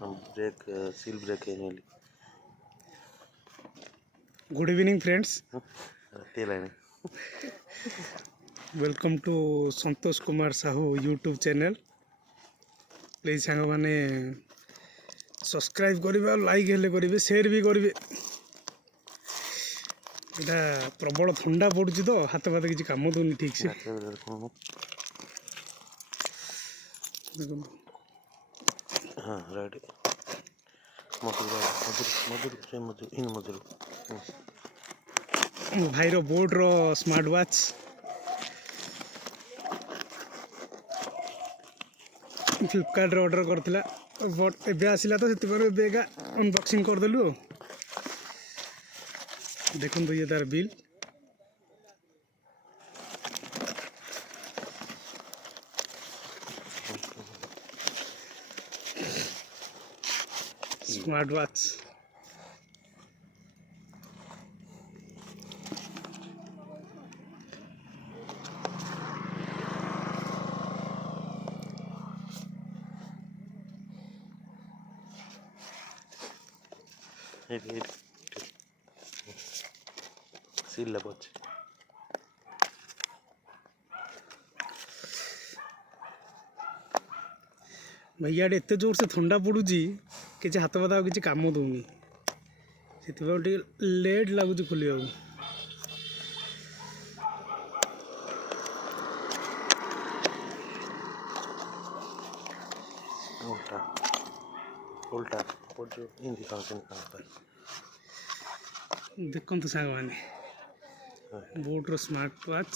break seal break है नेली good evening friends तेलाने welcome to Santosh Kumar Sahu YouTube channel please सांग माने सब्सक्राइब करिवे लाइक हेले करिवे शेयर भी करिवे एटा प्रबल ठंडा पड़ुची तो हाथ पात किसी काम दूनी ठीक से हाँ रेडी मधुर भाई रो बोट रो स्मार्ट वॉच फ्लिपकार्ट रे ऑर्डर करथिला बट एबे आसिला तो सेति पर बेगा अनबॉक्सिंग कर देलु देखुन तो ये तार बिल स्मार्ट वॉच सील लगोच भैया एत जोर से ठंडा पड़ुची कि हाथ पात किसी कम दूनी से लेट लगुच खोलिया उल्टा उल्टा पड़ो हिंदी फंक्शन देखते सांग मैंने बोट रो स्मार्ट वॉच